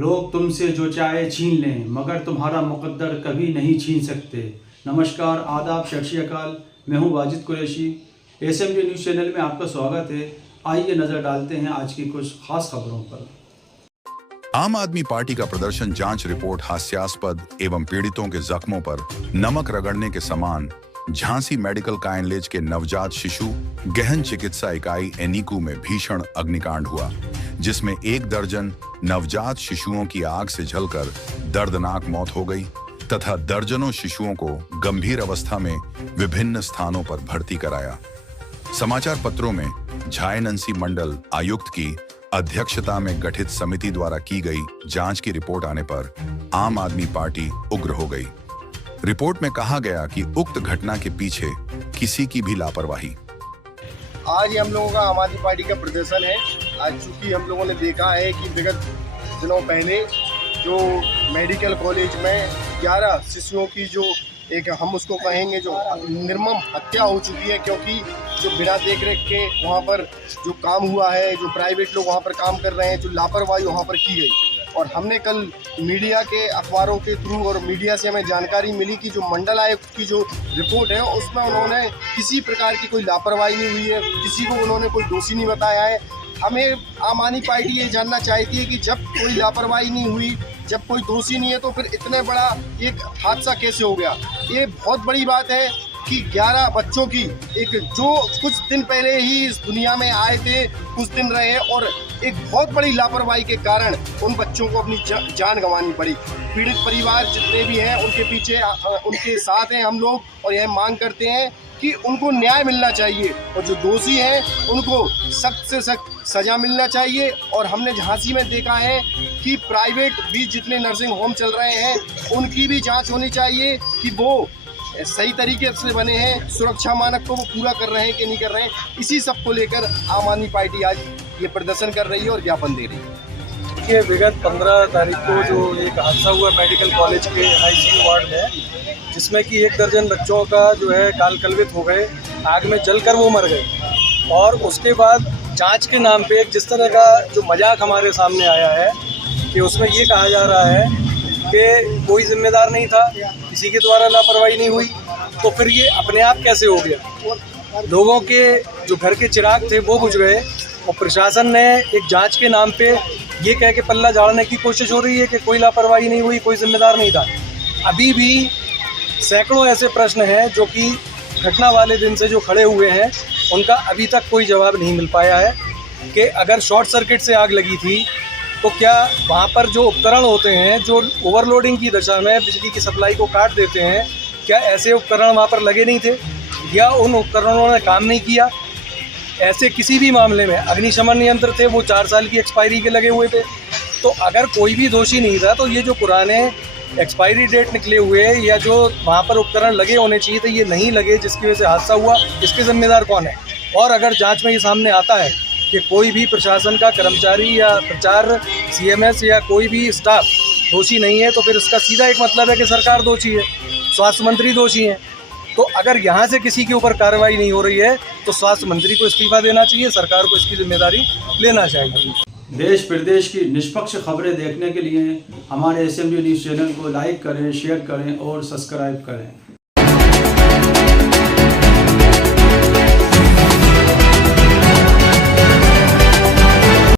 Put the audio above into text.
लोग तुमसे जो चाहे छीन लें मगर तुम्हारा मुकद्दर कभी नहीं छीन सकते। नमस्कार, आदाब, सत श्री अकाल। मैं हूं Wajid Qureshi. SMD news channel में आपका स्वागत है। आइए नज़र डालते हैं आज की कुछ खास खबरों पर। आम आदमी पार्टी का प्रदर्शन जांच रिपोर्ट हास्यास्पद एवं पीड़ितों के जख्मों पर नमक रगड़ने के समान। झांसी मेडिकल कॉलेज के नवजात शिशु गहन चिकित्सा इकाई एनीकू में भीषण अग्निकांड हुआ, जिसमें 1 दर्जन नवजात शिशुओं की आग से जलकर दर्दनाक मौत हो गई तथा दर्जनों शिशुओं को गंभीर अवस्था में विभिन्न स्थानों पर भर्ती कराया। समाचार पत्रों में झायनंसी मंडल आयुक्त की अध्यक्षता में गठित समिति द्वारा की गई जांच की रिपोर्ट आने पर आम आदमी पार्टी उग्र हो गई। रिपोर्ट में कहा गया कि उक्त घटना के पीछे किसी की भी लापरवाही। आज हम लोगों का आम आदमी पार्टी का प्रदर्शन है। आज चूंकि हम लोगों ने देखा है कि विगत दिनों पहले जो मेडिकल कॉलेज में 11 शिशुओं की जो एक हम उसको कहेंगे जो निर्मम हत्या हो चुकी है, क्योंकि जो बिना देख रेख के वहाँ पर जो काम हुआ है, जो प्राइवेट लोग वहाँ पर काम कर रहे हैं, जो लापरवाही वहाँ पर की गई। और हमने कल मीडिया के अखबारों के थ्रू और मीडिया से हमें जानकारी मिली कि जो मंडल आयुक्त की जो रिपोर्ट है उसमें उन्होंने किसी प्रकार की कोई लापरवाही नहीं हुई है, किसी को उन्होंने कोई दोषी नहीं बताया है। हमें आम आदमी पार्टी ये जानना चाहती है कि जब कोई लापरवाही नहीं हुई, जब कोई दोषी नहीं है, तो फिर इतने बड़ा एक हादसा कैसे हो गया। ये बहुत बड़ी बात है कि 11 बच्चों की एक जो कुछ दिन पहले ही इस दुनिया में आए थे, कुछ दिन रहे, और एक बहुत बड़ी लापरवाही के कारण उन बच्चों को अपनी जान गंवानी पड़ी। पीड़ित परिवार जितने भी हैं उनके पीछे उनके साथ हैं हम लोग, और यह मांग करते हैं कि उनको न्याय मिलना चाहिए और जो दोषी हैं उनको सख्त से सख्त सज़ा मिलना चाहिए। और हमने झांसी में देखा है कि प्राइवेट भी जितने नर्सिंग होम चल रहे हैं उनकी भी जांच होनी चाहिए कि वो सही तरीके से बने हैं, सुरक्षा मानक को वो पूरा कर रहे हैं कि नहीं कर रहे हैं। इसी सब को लेकर आम आदमी पार्टी आज ये प्रदर्शन कर रही है और ज्ञापन दे रही है। देखिए, विगत 15 तारीख को जो एक हादसा हुआ मेडिकल कॉलेज के आईसीयू वार्ड में, जिसमें कि 1 दर्जन बच्चों का जो है काल कलवित हो गए, आग में जलकर वो मर गए। और उसके बाद जांच के नाम पे जिस तरह का जो मजाक हमारे सामने आया है कि उसमें ये कहा जा रहा है कि कोई जिम्मेदार नहीं था, किसी के द्वारा लापरवाही नहीं हुई, तो फिर ये अपने आप कैसे हो गया। लोगों के जो घर के चिराग थे वो बुझ गए और प्रशासन ने एक जांच के नाम पे ये कह के पल्ला झाड़ने की कोशिश हो रही है कि कोई लापरवाही नहीं हुई, कोई जिम्मेदार नहीं था। अभी भी सैकड़ों ऐसे प्रश्न हैं जो कि घटना वाले दिन से जो खड़े हुए हैं उनका अभी तक कोई जवाब नहीं मिल पाया है कि अगर शॉर्ट सर्किट से आग लगी थी तो क्या वहाँ पर जो उपकरण होते हैं जो ओवरलोडिंग की दशा में बिजली की सप्लाई को काट देते हैं, क्या ऐसे उपकरण वहाँ पर लगे नहीं थे या उन उपकरणों ने काम नहीं किया। ऐसे किसी भी मामले में अग्निशमन यंत्र थे वो 4 साल की एक्सपायरी के लगे हुए थे। तो अगर कोई भी दोषी नहीं था तो ये जो पुराने एक्सपायरी डेट निकले हुए या जो वहाँ पर उपकरण लगे होने चाहिए थे ये नहीं लगे, जिसकी वजह से हादसा हुआ, इसके जिम्मेदार कौन है। और अगर जांच में ये सामने आता है कि कोई भी प्रशासन का कर्मचारी या प्रचार सीएमएस या कोई भी स्टाफ दोषी नहीं है, तो फिर इसका सीधा एक मतलब है कि सरकार दोषी है, स्वास्थ्य मंत्री दोषी हैं। तो अगर यहाँ से किसी के ऊपर कार्रवाई नहीं हो रही है तो स्वास्थ्य मंत्री को इस्तीफा देना चाहिए, सरकार को इसकी जिम्मेदारी लेना चाहिए। देश प्रदेश की निष्पक्ष खबरें देखने के लिए हमारे एसएमडी न्यूज़ चैनल को लाइक करें, शेयर करें और सब्सक्राइब करें।